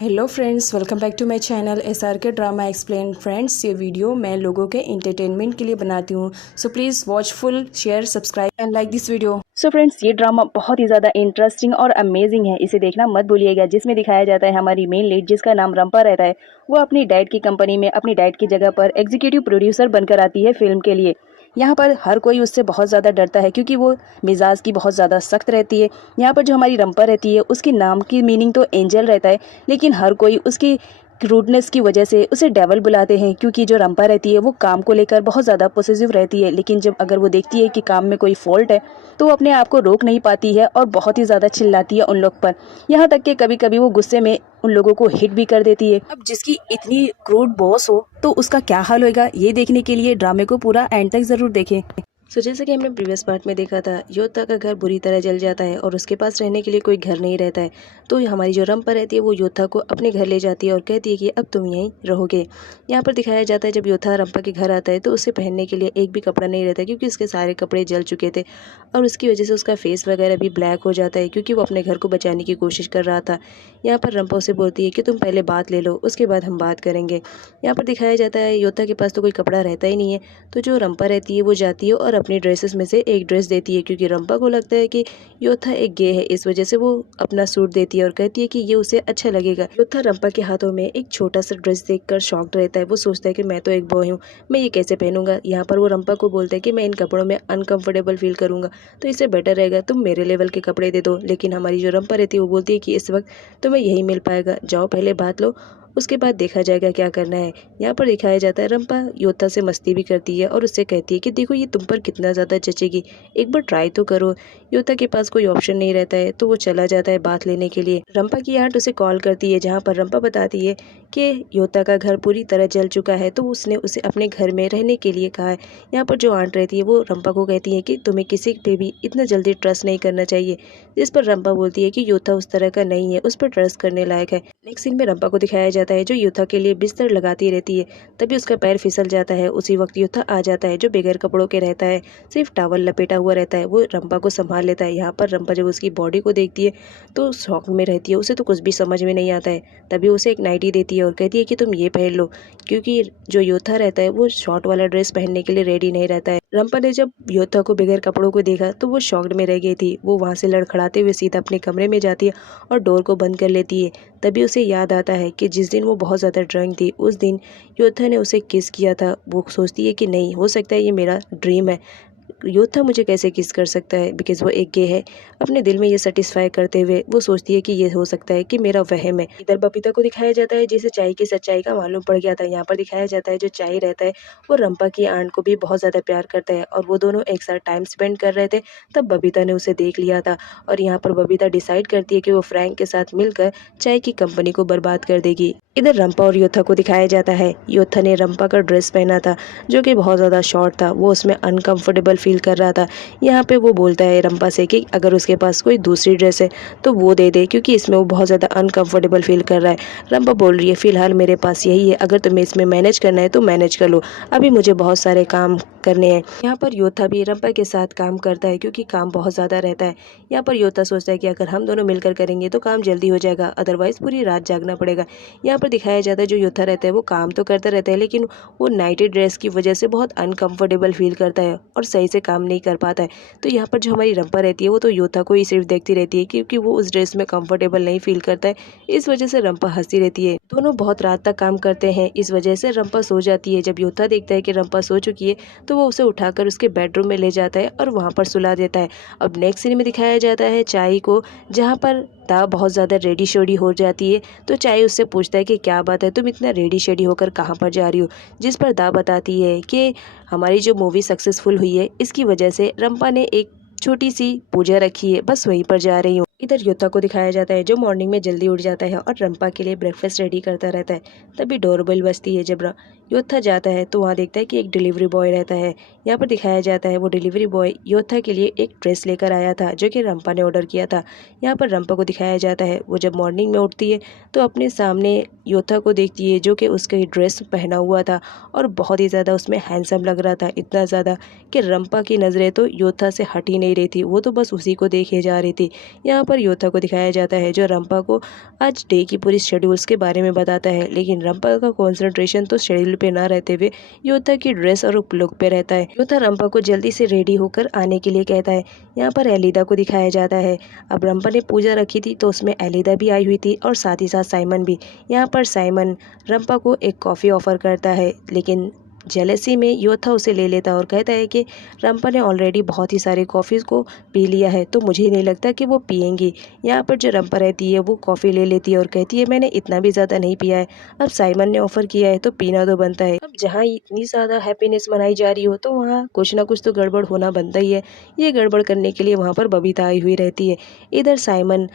Hello friends, welcome back to my channel SRK drama explain. Friends, ये video मैं लोगों के एंटरटेनमेंट के लिए बनाती हूँ, so please watch full, share, subscribe and like this video. So friends, ये ड्रामा बहुत ही ज़्यादा इंटरेस्टिंग और अमेजिंग है, इसे देखना मत भूलिएगा। जिसमें दिखाया जाता है हमारी मेन लीड, जिसका नाम रंपा रहता है, वो अपनी डैड की कंपनी में अपनी डैड की जगह पर एग्जीक्यूटिव प्रोड्यूसर बनकर आती है फिल्म के लिए। यहाँ पर हर कोई उससे बहुत ज़्यादा डरता है क्योंकि वो मिजाज की बहुत ज़्यादा सख्त रहती है। यहाँ पर जो हमारी रंपा रहती है, उसके नाम की मीनिंग तो एंजल रहता है, लेकिन हर कोई उसकी रूडनेस की वजह से उसे डेवल बुलाते हैं। क्योंकि जो रंपा रहती है वो काम को लेकर बहुत ज़्यादा पॉसेसिव रहती है, लेकिन जब अगर वो देखती है कि काम में कोई फॉल्ट है तो वो अपने आप को रोक नहीं पाती है और बहुत ही ज़्यादा चिल्लाती है उन लोग पर। यहाँ तक कि कभी कभी वो गुस्से में उन लोगों को हिट भी कर देती है। अब जिसकी इतनी क्रूड बॉस हो तो उसका क्या हाल होगा, ये देखने के लिए ड्रामे को पूरा एंड तक ज़रूर देखें। सो जैसे कि हमने प्रीवियस पार्ट में देखा था, योद्धा का घर बुरी तरह जल जाता है और उसके पास रहने के लिए कोई घर नहीं रहता है। तो हमारी जो रंपा रहती है वो योद्धा को अपने घर ले जाती है और कहती है कि अब तुम यहीं रहोगे। यहाँ पर दिखाया जाता है जब योद्धा रंपा के घर आता है तो उसे पहनने के लिए एक भी कपड़ा नहीं रहता, क्योंकि उसके सारे कपड़े जल चुके थे और उसकी वजह से उसका फेस वगैरह भी ब्लैक हो जाता है, क्योंकि वो अपने घर को बचाने की कोशिश कर रहा था। यहाँ पर रंपा उसे बोलती है कि तुम पहले बात ले लो, उसके बाद हम बात करेंगे। यहाँ पर दिखाया जाता है योद्धा के पास तो कोई कपड़ा रहता ही नहीं है, तो जो रंपा रहती है वो जाती है और अपनी ड्रेसेस में से एक ड्रेस देती है, क्योंकि रंपा को लगता है कि योद्धा एक गे है, इस वजह से वो अपना सूट देती है और कहती है कि ये उसे अच्छा लगेगा। योद्धा रंपा के हाथों में एक छोटा सा ड्रेस देखकर शॉक्ड रहता है। वो सोचता है कि मैं तो एक बॉय हूँ, मैं ये कैसे पहनूंगा। यहाँ पर वो रंपा को बोलता है कि मैं इन कपड़ों में अनकंफर्टेबल फील करूंगा, तो इससे बेटर रहेगा तुम मेरे लेवल के कपड़े दे दो। लेकिन हमारी जो रंपा रहती है वो बोलती है कि इस वक्त तुम्हें यही मिल पाएगा, जाओ पहले बात लो, उसके बाद देखा जाएगा क्या करना है। यहाँ पर दिखाया जाता है रंपा योद्धा से मस्ती भी करती है और उससे कहती है कि देखो ये तुम पर कितना ज़्यादा जचेगी, एक बार ट्राई तो करो। योद्धा के पास कोई ऑप्शन नहीं रहता है तो वो चला जाता है बात लेने के लिए। रंपा की आंट उसे कॉल करती है, जहाँ पर रंपा बताती है कि योद्धा का घर पूरी तरह जल चुका है, तो उसने उसे अपने घर में रहने के लिए कहा है। यहाँ पर जो आंट रहती है वो रंपा को कहती है कि तुम्हें किसी पे भी इतना जल्दी ट्रस्ट नहीं करना चाहिए, जिस पर रंपा बोलती है कि योद्धा उस तरह का नहीं है, उस पर ट्रस्ट करने लायक है। नेक्स्ट सीन में रंपा को दिखाया जाता है जो योद्धा के लिए बिस्तर लगाती रहती है, तभी उसका पैर फिसल जाता है। उसी वक्त योद्धा आ जाता है जो बगैर कपड़ों के रहता है, सिर्फ टॉवल लपेटा हुआ रहता है। वो रंपा को संभाल लेता है। यहाँ पर रंपा जब उसकी बॉडी को देखती है तो शॉक में रहती है, उसे तो कुछ भी समझ में नहीं आता है। तभी उसे एक नाइटी देती है और कहती है कि तुम ये पहन लो, क्योंकि जो योद्धा रहता है वो शॉर्ट वाला ड्रेस पहनने के लिए रेडी नहीं रहता है। रंपा ने जब योद्धा को बगैर कपड़ों को देखा तो वो शॉक्ड में रह गई थी। वो वहाँ से लड़खड़ाते हुए सीधा अपने कमरे में जाती है और डोर को बंद कर लेती है। तभी उसे याद आता है कि जिस दिन वो बहुत ज़्यादा ड्रंक थी उस दिन योद्धा ने उसे किस किया था। वो सोचती है कि नहीं हो सकता है ये मेरा ड्रीम है, योद्धा मुझे कैसे किस कर सकता है, बिकॉज वो एक गे है। अपने दिल में ये सेटिस्फाई करते हुए वो सोचती है कि ये हो सकता है कि मेरा वहम है। इधर बबीता को दिखाया जाता है जिसे चाय की सच्चाई का मालूम पड़ गया था। यहाँ पर दिखाया जाता है जो चाय रहता है वो रंपा की आंट को भी बहुत ज़्यादा प्यार करता है और वो दोनों एक साथ टाइम स्पेंड कर रहे थे, तब बबीता ने उसे देख लिया था। और यहाँ पर बबीता डिसाइड करती है कि वो फ्रैंक के साथ मिलकर चाय की कंपनी को बर्बाद कर देगी। इधर रंपा और योद्धा को दिखाया जाता है। योद्धा ने रंपा का ड्रेस पहना था जो कि बहुत ज़्यादा शॉर्ट था, वो उसमें अनकंफर्टेबल फील कर रहा था। यहाँ पे वो बोलता है रंपा से कि अगर उसके पास कोई दूसरी ड्रेस है तो वो दे दे, क्योंकि इसमें वो बहुत ज़्यादा अनकंफर्टेबल फील कर रहा है। रंपा बोल रही है फिलहाल मेरे पास यही है, अगर तुम्हें इसमें मैनेज करना है तो मैनेज कर लो, अभी मुझे बहुत सारे काम करने हैं। यहाँ पर योद्धा भी रंपा के साथ काम करता है क्योंकि काम बहुत ज़्यादा रहता है। यहाँ पर योद्धा सोचता है कि अगर हम दोनों मिलकर करेंगे तो काम जल्दी हो जाएगा, अदरवाइज पूरी रात जागना पड़ेगा। यहाँ पर दिखाया जाता है जो योद्धा रहता है वो काम तो करता रहता है, लेकिन वो नाइटी ड्रेस की वजह से बहुत अनकंफर्टेबल फील करता है और सही से काम नहीं कर पाता है। तो यहाँ पर जो हमारी रंपा रहती है वो तो योद्धा को ही सिर्फ देखती रहती है, क्योंकि वो उस ड्रेस में कंफर्टेबल नहीं फील करता है। इस वजह से रंपा हंसती रहती है। दोनों बहुत रात तक काम करते हैं, इस वजह से रंपा सो जाती है। जब योद्धा देखता है कि रंपा सो चुकी है तो वो उसे उठाकर उसके बेडरूम में ले जाता है और वहाँ पर सुला देता है। अब नेक्स्ट सीन में दिखाया जाता है चाय को, जहाँ पर दा बहुत ज़्यादा रेडी शेडी हो जाती है। तो चाय उससे पूछता है कि क्या बात है, तुम इतना रेडी शेडी होकर कहाँ पर जा रही हो। जिस पर दा बताती है कि हमारी जो मूवी सक्सेसफुल हुई है इसकी वजह से रंपा ने एक छोटी सी पूजा रखी है, बस वहीं पर जा रही हूँ। इधर योद्धा को दिखाया जाता है जो मॉर्निंग में जल्दी उठ जाता है और रंपा के लिए ब्रेकफास्ट रेडी करता रहता है। तभी डोरबेल बजती है। जब योद्धा जाता है तो वहाँ देखता है कि एक डिलीवरी बॉय रहता है। यहाँ पर दिखाया जाता है वो डिलीवरी बॉय योद्धा के लिए एक ड्रेस लेकर आया था जो कि रंपा ने ऑर्डर किया था। यहाँ पर रंपा को दिखाया जाता है वो जब मॉर्निंग में उठती है तो अपने सामने योद्धा को देखती है जो कि उसका ड्रेस पहना हुआ था और बहुत ही ज़्यादा उसमें हैंडसम लग रहा था, इतना ज़्यादा कि रंपा की नज़रें तो योद्धा से हट ही नहीं रही थी, वो तो बस उसी को देखे जा रही थी। यहाँ पर योद्धा को दिखाया जाता है जो रंपा को आज डे की पूरी शेड्यूल्स के बारे में बताता है, लेकिन रंपा का कॉन्सेंट्रेशन तो शेड्यूल पे ना रहते हुए योद्धा की ड्रेस और लुक पे रहता है। योद्धा रंपा को जल्दी से रेडी होकर आने के लिए कहता है। यहाँ पर एलिदा को दिखाया जाता है। अब रंपा ने पूजा रखी थी तो उसमें एलिदा भी आई हुई थी और साथ ही साथ साइमन भी। यहाँ पर साइमन रंपा को एक कॉफ़ी ऑफर करता है, लेकिन जेलेसी में योद्धा उसे ले लेता और कहता है कि रंपा ने ऑलरेडी बहुत ही सारे कॉफ़ीज़ को पी लिया है तो मुझे नहीं लगता कि वो पियेंगी। यहाँ पर जो रंपा रहती है वो कॉफ़ी ले लेती है और कहती है मैंने इतना भी ज़्यादा नहीं पिया है, अब साइमन ने ऑफ़र किया है तो पीना तो बनता है। अब जहाँ इतनी ज़्यादा हैप्पीनेस मनाई जा रही हो तो वहाँ कुछ ना कुछ तो गड़बड़ होना बनता ही है। ये गड़बड़ करने के लिए वहाँ पर बबीता आई हुई रहती है। इधर साइमन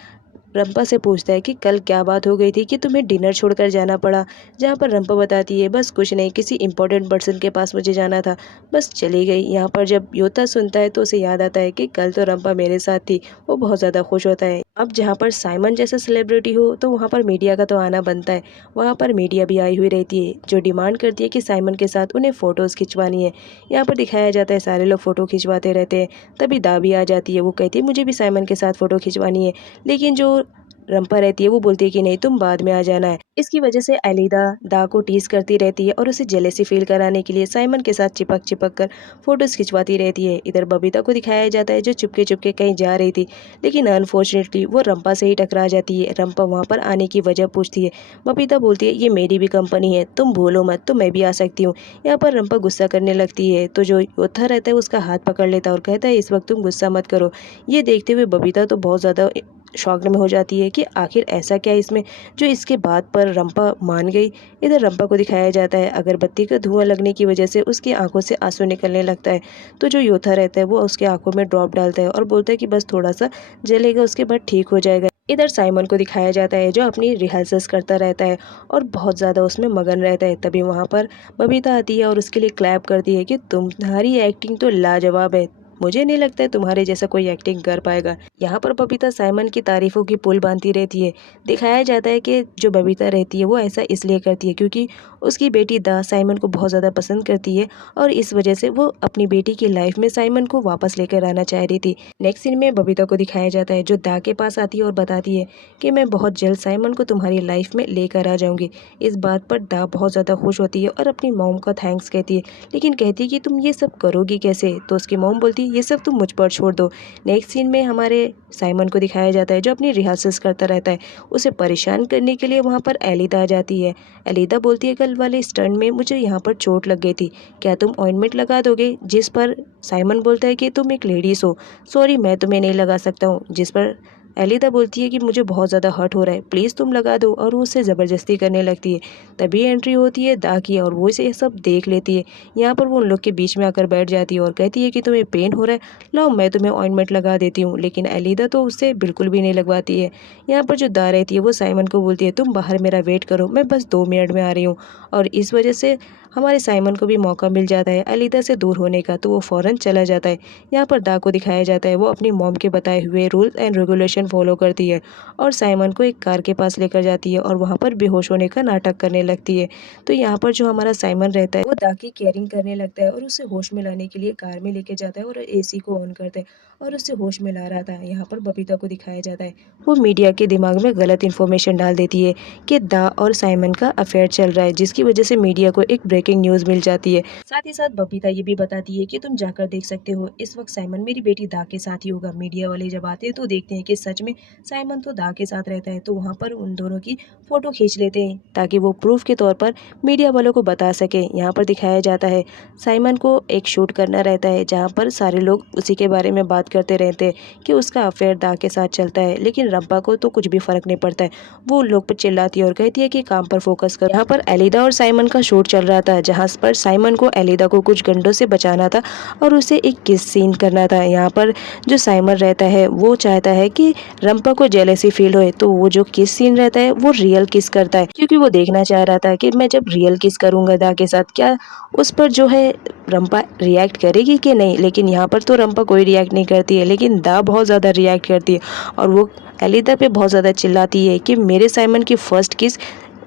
रंपा से पूछता है कि कल क्या बात हो गई थी कि तुम्हें डिनर छोड़कर जाना पड़ा। जहाँ पर रंपा बताती है बस कुछ नहीं, किसी इंपॉर्टेंट पर्सन के पास मुझे जाना था, बस चली गई। यहाँ पर जब योद्धा सुनता है तो उसे याद आता है कि कल तो रंपा मेरे साथ थी, वो बहुत ज़्यादा खुश होता है। अब जहाँ पर साइमन जैसा सेलिब्रिटी हो तो वहाँ पर मीडिया का तो आना बनता है। वहाँ पर मीडिया भी आई हुई रहती है जो डिमांड करती है कि साइमन के साथ उन्हें फ़ोटोज़ खिंचवानी है। यहाँ पर दिखाया जाता है सारे लोग फ़ोटो खिंचवाते रहते हैं, तभी दा भी आ जाती है। वो कहती है मुझे भी साइमन के साथ फ़ोटो खिंचवानी है, लेकिन जो रंपा रहती है वो बोलती है कि नहीं तुम बाद में आ जाना है। इसकी वजह से एलिदा दा को टीज करती रहती है और उसे जेलेसी फील कराने के लिए साइमन के साथ चिपक चिपक कर फोटोज खिंचवाती रहती है। इधर बबीता को दिखाया जाता है जो चुपके चुपके कहीं जा रही थी, लेकिन अनफॉर्चुनेटली वो रंपा से ही टकरा जाती है। रंपा वहाँ पर आने की वजह पूछती है। बबीता बोलती है ये मेरी भी कंपनी है, तुम भूलो मत, तो मैं भी आ सकती हूँ। यहाँ पर रंपा गुस्सा करने लगती है तो जो योद्धा रहता है उसका हाथ पकड़ लेता है और कहता है इस वक्त तुम गुस्सा मत करो। ये देखते हुए बबीता तो बहुत ज़्यादा शॉक में हो जाती है कि आखिर ऐसा क्या है इसमें जो इसके बाद पर रंपा मान गई। इधर रंपा को दिखाया जाता है अगरबत्ती का धुआं लगने की वजह से उसकी आंखों से आंसू निकलने लगता है, तो जो योद्धा रहता है वो उसके आंखों में ड्रॉप डालता है और बोलता है कि बस थोड़ा सा जलेगा उसके बाद ठीक हो जाएगा। इधर साइमन को दिखाया जाता है जो अपनी रिहर्सल्स करता रहता है और बहुत ज़्यादा उसमें मगन रहता है। तभी वहाँ पर बबीता आती है और उसके लिए क्लैप करती है कि तुम्हारी एक्टिंग तो लाजवाब है, मुझे नहीं लगता है तुम्हारे जैसा कोई एक्टिंग कर पाएगा। यहाँ पर बबीता साइमन की तारीफों की पुल बांधती रहती है। दिखाया जाता है कि जो बबीता रहती है वो ऐसा इसलिए करती है क्योंकि उसकी बेटी दा साइमन को बहुत ज़्यादा पसंद करती है और इस वजह से वो अपनी बेटी की लाइफ में साइमन को वापस लेकर आना चाह रही थी। नेक्स्ट सीन में बबीता को दिखाया जाता है जो दा के पास आती है और बताती है कि मैं बहुत जल्द साइमन को तुम्हारी लाइफ में लेकर आ जाऊंगी। इस बात पर दा बहुत ज़्यादा खुश होती है और अपनी मॉम का थैंक्स कहती है, लेकिन कहती है कि तुम ये सब करोगी कैसे। तो उसकी मॉम बोलती है ये सब तुम मुझ पर छोड़ दो। नेक्स्ट सीन में हमारे साइमन को दिखाया जाता है जो अपनी रिहर्सल्स करता रहता है। उसे परेशान करने के लिए वहाँ पर एलिदा आ जाती है। एलिदा बोलती है कल वाले स्टंट में मुझे यहाँ पर चोट लग गई थी, क्या तुम ऑइंटमेंट लगा दोगे। जिस पर साइमन बोलता है कि तुम एक लेडीज हो, सॉरी मैं तुम्हें नहीं लगा सकता हूँ। जिस पर एलिदा बोलती है कि मुझे बहुत ज़्यादा हर्ट हो रहा है, प्लीज़ तुम लगा दो, और वो उससे ज़बरदस्ती करने लगती है। तभी एंट्री होती है दा की और वो इसे सब देख लेती है। यहाँ पर वो उन लोग के बीच में आकर बैठ जाती है और कहती है कि तुम्हें पेन हो रहा है, लो मैं तुम्हें ऑइंटमेंट लगा देती हूँ। लेकिन एलिदा तो उससे बिल्कुल भी नहीं लगवाती है। यहाँ पर जो दा रहती है वो साइमन को बोलती है तुम बाहर मेरा वेट करो, मैं बस 2 मिनट में आ रही हूँ। और इस वजह से हमारे साइमन को भी मौका मिल जाता है एलिदा से दूर होने का, तो वो फ़ौरन चला जाता है। यहाँ पर दा को दिखाया जाता है वो अपनी मॉम के बताए हुए रूल्स एंड रेगुलेशन फॉलो करती है और साइमन को एक कार के पास लेकर जाती है और वहाँ पर बेहोश होने का नाटक करने लगती है। तो यहाँ पर जो हमारा साइमन रहता है वो दा की केयरिंग करने लगता है और उसे होश में लाने के लिए कार में लेके जाता है और एसी को ऑन करता है और उससे होश में ला रहा था। यहाँ पर बबीता को दिखाया जाता है वो मीडिया के दिमाग में गलत इन्फॉर्मेशन डाल देती है कि दा और साइमन का अफेयर चल रहा है, जिसकी वजह से मीडिया को एक ब्रेकिंग न्यूज़ मिल जाती है। साथ ही साथ बबीता ये भी बताती है कि तुम जाकर देख सकते हो, इस वक्त साइमन मेरी बेटी दा के साथ ही होगा। मीडिया वाले जब आते हैं तो देखते हैं कि सच में साइमन तो दा के साथ रहता है, तो वहाँ पर उन दोनों की फ़ोटो खींच लेते हैं ताकि वो प्रूफ के तौर पर मीडिया वालों को बता सके। यहाँ पर दिखाया जाता है साइमन को एक शूट करना रहता है जहाँ पर सारे लोग उसी के बारे में बात करते रहते हैं कि उसका अफेयर दा के साथ चलता है, लेकिन रंपा को तो कुछ भी फ़र्क नहीं पड़ता है। वो उन लोग पर चिल्लाती है और कहती है कि काम पर फोकस कर। यहाँ पर एलिदा और साइमन का शूट चल रहा था। था, जहाँ पर साइमन को एलिदा को कुछ गंडों से बचाना था और उसे एक किस सीन करना था। यहाँ पर जो साइमन रहता है वो चाहता है कि रंपा को जेलसी फील होए, तो वो जो किस सीन रहता है वो रियल किस करता है, क्योंकि वो देखना चाह रहा था कि मैं जब रियल किस करूंगा दा के साथ, क्या उस पर जो है रंपा रिएक्ट करेगी कि नहीं। लेकिन यहाँ पर तो रंपा कोई रिएक्ट नहीं करती है, लेकिन दा बहुत ज़्यादा रिएक्ट करती है और वो एलिदा पे बहुत ज़्यादा चिल्लाती है कि मेरे साइमन की फर्स्ट किस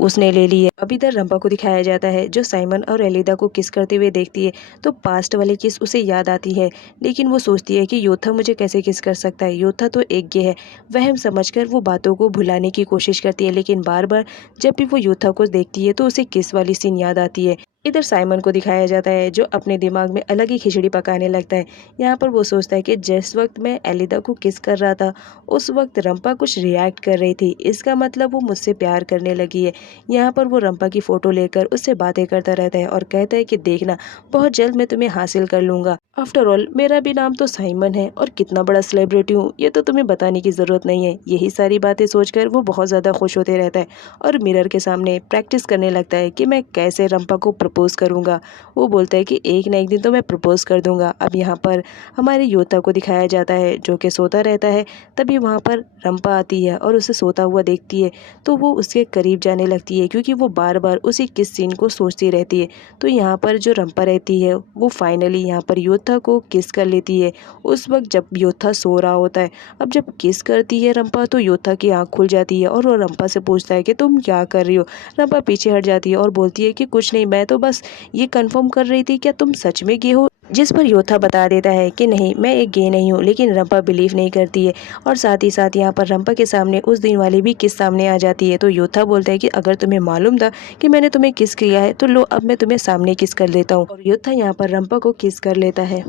उसने ले ली है। अब इधर रंपा को दिखाया जाता है जो साइमन और एलिदा को किस करते हुए देखती है, तो पास्ट वाली किस उसे याद आती है, लेकिन वो सोचती है कि योथा मुझे कैसे किस कर सकता है, योथा तो एक ये है। वहम समझकर वो बातों को भुलाने की कोशिश करती है, लेकिन बार बार जब भी वो योथा को देखती है तो उसे किस वाली सीन याद आती है। इधर साइमन को दिखाया जाता है जो अपने दिमाग में अलग ही खिचड़ी पकाने लगता है। यहाँ पर वो सोचता है कि जिस वक्त मैं एलिदा को किस कर रहा था उस वक्त रंपा कुछ रिएक्ट कर रही थी, इसका मतलब वो मुझसे प्यार करने लगी है। यहाँ पर वो रंपा की फ़ोटो लेकर उससे बातें करता रहता है और कहता है कि देखना बहुत जल्द मैं तुम्हें हासिल कर लूँगा। आफ्टर ऑल मेरा भी नाम तो साइमन है और कितना बड़ा सेलिब्रिटी हूँ ये तो तुम्हें बताने की ज़रूरत नहीं है। यही सारी बातें सोचकर वो बहुत ज़्यादा खुश होते रहता है और मिरर के सामने प्रैक्टिस करने लगता है कि मैं कैसे रंपा को प्रपोज करूँगा। वो बोलता है कि एक ना एक दिन तो मैं प्रपोज कर दूंगा। अब यहाँ पर हमारे योद्धा को दिखाया जाता है जो कि सोता रहता है। तभी वहाँ पर रंपा आती है और उसे सोता हुआ देखती है, तो वो उसके करीब जाने लगती है क्योंकि वो बार बार उसी किस सीन को सोचती रहती है। तो यहाँ पर जो रंपा रहती है वो फाइनली यहाँ पर योद्धा को किस कर लेती है उस वक्त जब योद्धा सो रहा होता है। अब जब किस करती है रंपा तो योद्धा की आँख खुल जाती है और वो रंपा से पूछता है कि तुम क्या कर रही हो। रंपा पीछे हट जाती है और बोलती है कि कुछ नहीं, मैं तो बस ये कंफर्म कर रही थी क्या तुम सच में गे हो। जिस पर योद्धा बता देता है कि नहीं मैं एक गे नहीं हूँ, लेकिन रंपा बिलीव नहीं करती है और साथ ही साथ यहाँ पर रंपा के सामने उस दिन वाली भी किस सामने आ जाती है। तो योद्धा बोलता है कि अगर तुम्हें मालूम था कि मैंने तुम्हें किस किया है तो लो अब मैं तुम्हें सामने किस कर लेता हूँ। और योद्धा यहाँ पर रंपा को किस कर लेता है।